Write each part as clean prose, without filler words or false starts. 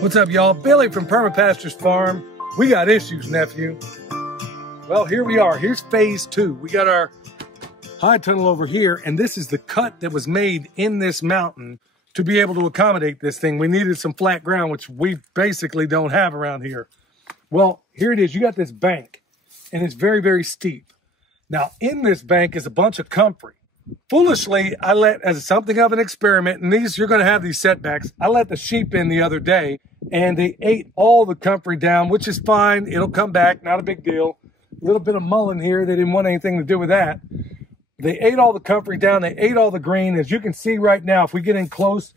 What's up, y'all? Billy from Perma Pastures Farm. We got issues, nephew. Well, here we are. Here's phase 2. We got our high tunnel over here, and this is the cut that was made in this mountain to be able to accommodate this thing. We needed some flat ground, which we basically don't have around here. Well, here it is. You got this bank, and it's very, very steep. Now, in this bank is a bunch of comfrey. Foolishly, I let, as something of an experiment, and these, you're going to have these setbacks, I let the sheep in the other day, and they ate all the comfrey down, which is fine. It'll come back, not a big deal. A little bit of mullein here. They didn't want anything to do with that. They ate all the comfrey down. They ate all the green. As you can see right now, if we get in close,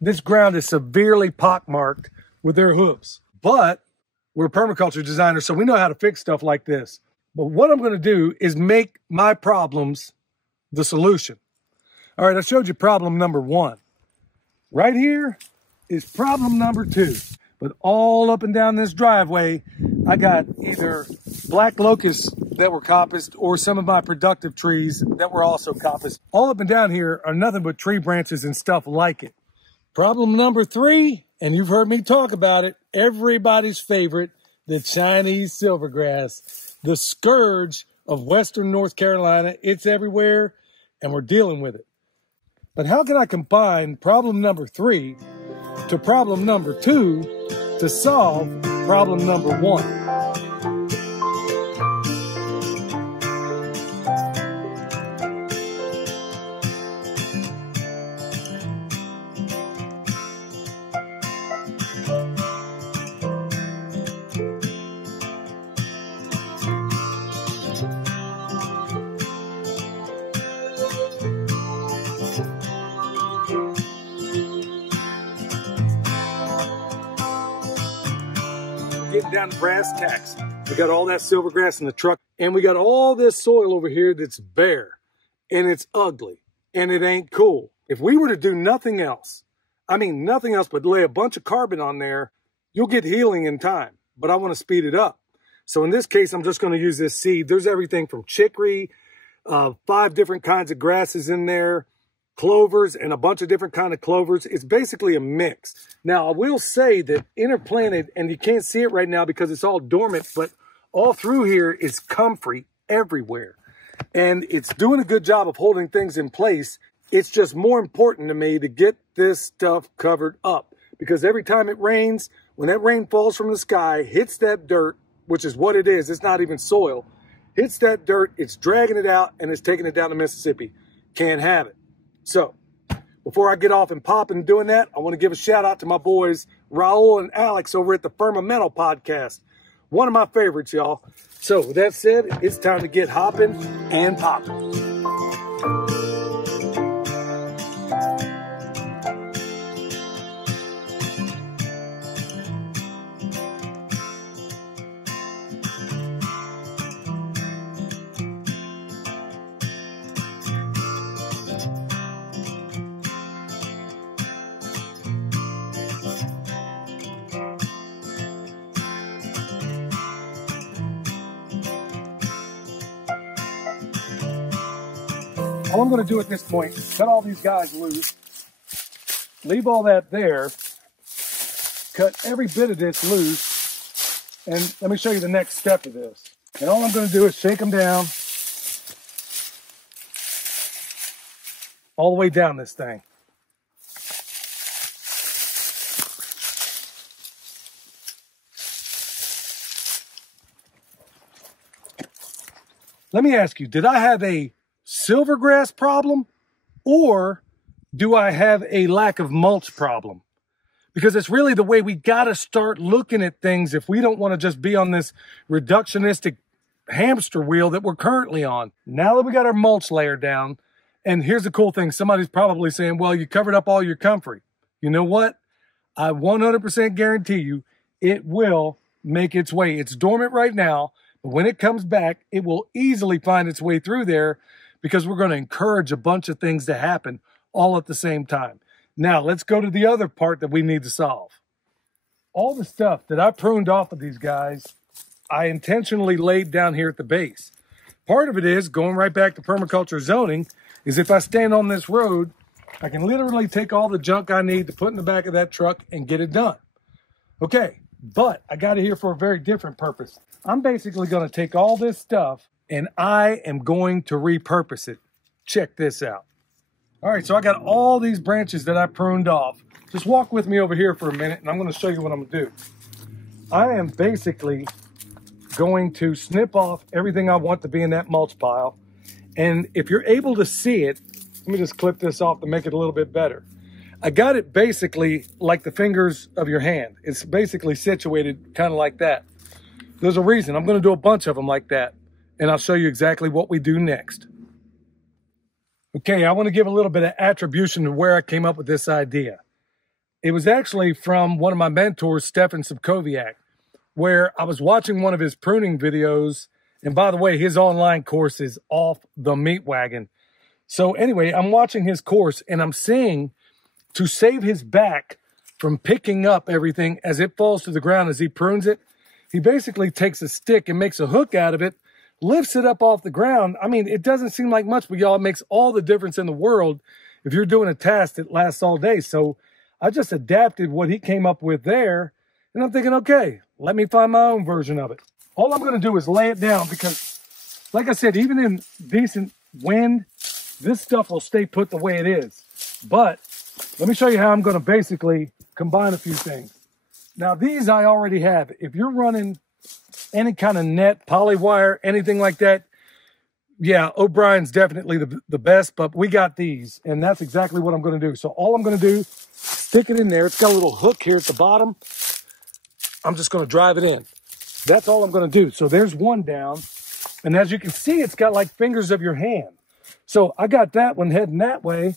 this ground is severely pockmarked with their hooves. But we're permaculture designers, so we know how to fix stuff like this. But what I'm going to do is make my problems the solution. All right, I showed you problem number 1. Right here is problem number 2. But all up and down this driveway, I got either black locusts that were coppiced or some of my productive trees that were also coppiced. All up and down here are nothing but tree branches and stuff like it. Problem number 3, and you've heard me talk about it, everybody's favorite, the Chinese silvergrass, the scourge of Western North Carolina. It's everywhere, and we're dealing with it. But how can I combine problem number 3 to problem number 2 to solve problem number 1? Getting down to brass tacks. We got all that silvergrass in the truck, and we got all this soil over here that's bare, and it's ugly, and it ain't cool. If we were to do nothing else, I mean nothing else but lay a bunch of carbon on there, you'll get healing in time, but I want to speed it up. So in this case, I'm just going to use this seed. There's everything from chicory, 5 different kinds of grasses in there, clovers, and a bunch of different kind of clovers. It's basically a mix. Now, I will say that interplanted, and you can't see it right now because it's all dormant, but all through here is comfrey everywhere. And it's doing a good job of holding things in place. It's just more important to me to get this stuff covered up, because every time it rains, when that rain falls from the sky, hits that dirt, which is what it is, it's not even soil, hits that dirt, it's dragging it out, and it's taking it down to Mississippi. Can't have it. So, before I get off and pop and doing that, I want to give a shout out to my boys, Raul and Alex over at the Perma podcast. One of my favorites, y'all. So, with that said, it's time to get hopping and popping. All I'm going to do at this point is cut all these guys loose, leave all that there, cut every bit of this loose, and let me show you the next step of this. And all I'm going to do is shake them down all the way down this thing. Let me ask you, did I have a silvergrass problem, or do I have a lack of mulch problem? Because it's really the way we got to start looking at things if we don't want to just be on this reductionistic hamster wheel that we're currently on. Now that we got our mulch layer down, and here's the cool thing, somebody's probably saying, well, you covered up all your comfrey. You know what? I 100% guarantee you it will make its way. It's dormant right now, but when it comes back, it will easily find its way through there, because we're going to encourage a bunch of things to happen all at the same time. Now, let's go to the other part that we need to solve. All the stuff that I pruned off of these guys, I intentionally laid down here at the base. Part of it is, going right back to permaculture zoning, is if I stand on this road, I can literally take all the junk I need to put in the back of that truck and get it done. Okay, but I got it here for a very different purpose. I'm basically going to take all this stuff and I am going to repurpose it. Check this out. All right, so I got all these branches that I pruned off. Just walk with me over here for a minute and I'm going to show you what I'm going to do. I am basically going to snip off everything I want to be in that mulch pile. And if you're able to see it, let me just clip this off to make it a little bit better. I got it basically like the fingers of your hand. It's basically situated kind of like that. There's a reason. I'm going to do a bunch of them like that. And I'll show you exactly what we do next. Okay, I want to give a little bit of attribution to where I came up with this idea. It was actually from one of my mentors, Stefan Subkowiak, where I was watching one of his pruning videos. And by the way, his online course is off the meat wagon. So anyway, I'm watching his course and I'm seeing to save his back from picking up everything as it falls to the ground as he prunes it, he basically takes a stick and makes a hook out of it, lifts it up off the ground. I mean, it doesn't seem like much, but y'all, it makes all the difference in the world if you're doing a task that lasts all day. So I just adapted what he came up with there. And I'm thinking, okay, let me find my own version of it. All I'm going to do is lay it down because, like I said, even in decent wind, this stuff will stay put the way it is. But let me show you how I'm going to basically combine a few things. Now, these I already have. If you're running any kind of net, polywire, anything like that, yeah, O'Brien's definitely the best, but we got these, and that's exactly what I'm going to do. So all I'm going to do, stick it in there. It's got a little hook here at the bottom. I'm just going to drive it in. That's all I'm going to do. So there's one down, and as you can see, it's got like fingers of your hand. So I got that one heading that way.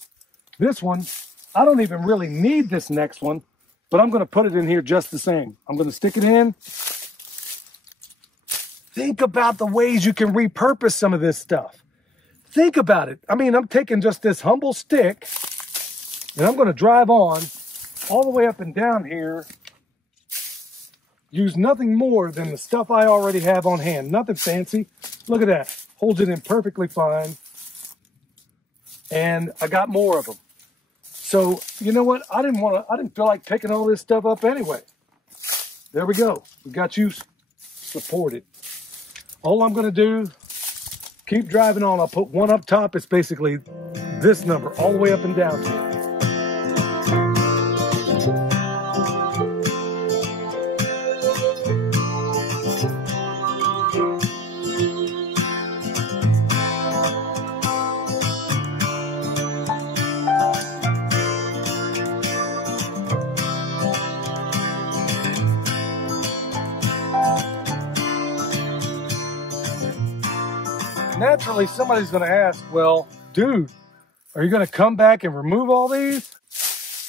This one, I don't even really need this next one, but I'm going to put it in here just the same. I'm going to stick it in. Think about the ways you can repurpose some of this stuff. Think about it. I mean, I'm taking just this humble stick and I'm going to drive on all the way up and down here. Use nothing more than the stuff I already have on hand. Nothing fancy. Look at that. Holds it in perfectly fine. And I got more of them. So, you know what? I didn't feel like picking all this stuff up anyway. There we go. We got you supported. All I'm going to do, keep driving on. I'll put one up top. It's basically this number all the way up and down to it. Naturally, somebody's going to ask, well, dude, are you going to come back and remove all these?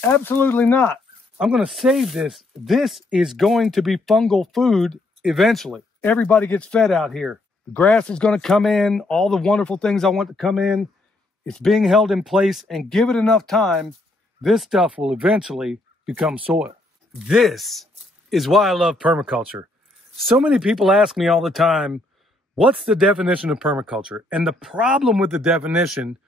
Absolutely not. I'm going to save this. This is going to be fungal food eventually. Everybody gets fed out here. The grass is going to come in, all the wonderful things I want to come in. It's being held in place, and give it enough time, this stuff will eventually become soil. This is why I love permaculture. So many people ask me all the time, what's the definition of permaculture? And the problem with the definition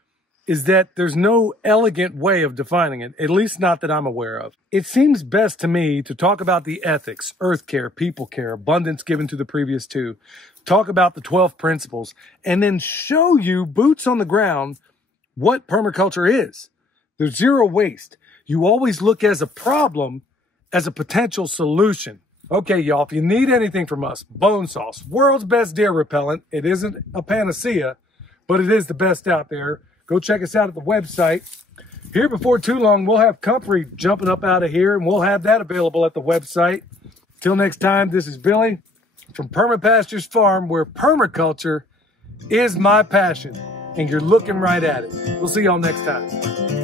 is that there's no elegant way of defining it, at least not that I'm aware of. It seems best to me to talk about the ethics, earth care, people care, abundance given to the previous two, talk about the 12 principles, and then show you boots on the ground what permaculture is. There's zero waste. You always look as a problem as a potential solution. Okay, y'all, if you need anything from us, bone sauce, world's best deer repellent. It isn't a panacea, but it is the best out there. Go check us out at the website. Here before too long, we'll have comfrey jumping up out of here, and we'll have that available at the website. Till next time, this is Billy from Perma Pastures Farm, where permaculture is my passion, and you're looking right at it. We'll see y'all next time.